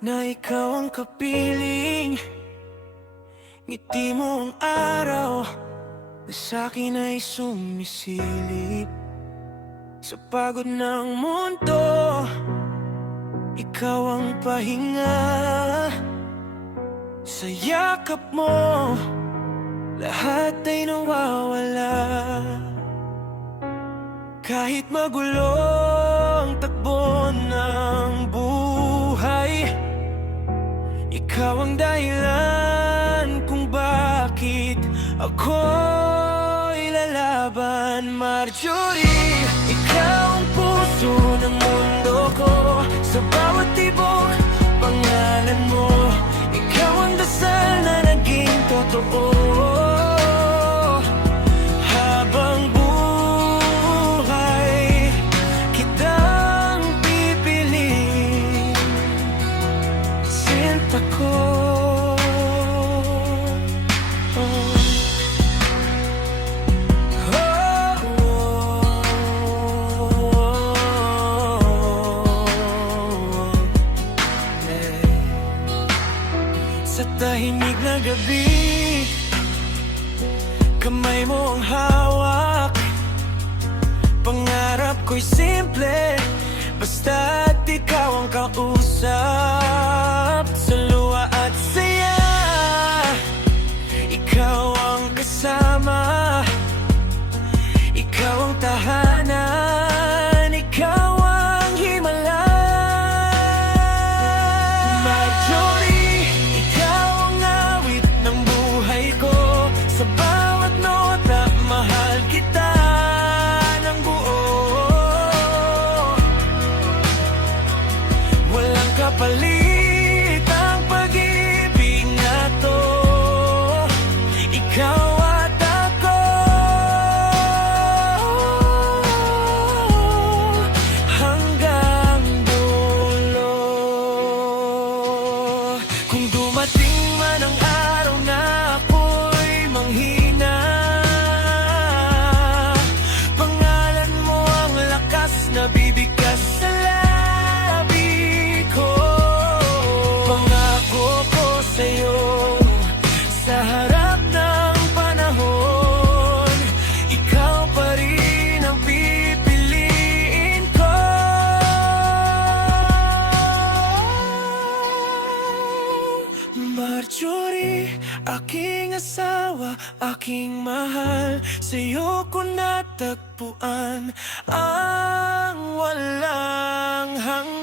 na ikaw ang kapiling. Ngiti mo ang araw na sa'kin ay sumisilip. Sa pagod ng mundo, ikaw ang pahinga. Sa yakap mo, lahat ay nawawala. Kahit magulo ang takbo ng buhay, ikaw ang dahilan kung bakit ako'y lalaban. Marjorie, ikaw ang puso ng mundo ko. Sa bawat tibok, pangalan mo. Ikaw ang dasal na naging totoo. Habang buhay, kitang pipiliin. Sinta ko. Sa tahimik na gabi, kamay mo ang hawak. Pangarap ko'y simple, basta't ikaw ang kausap. Sa luha at saya, ikaw ang kasama. Ikaw ang tahanan, ikaw ang himala. Marjorie, sa bawat nota, mahal kita ng buo. Walang kapalit ang pag-ibig na to. Ikaw at ako, hanggang dulo. Kung dumating man ang araw na manghina, pangalan mo ang lakas na bibigkas sa labi ko. Pangako ko sa'yo, sa harap ng panahon, ikaw pa rin ang pipiliin ko. Marjorie, aking asawa, aking mahal, sa'yo ko natagpuan ang walang hanggan.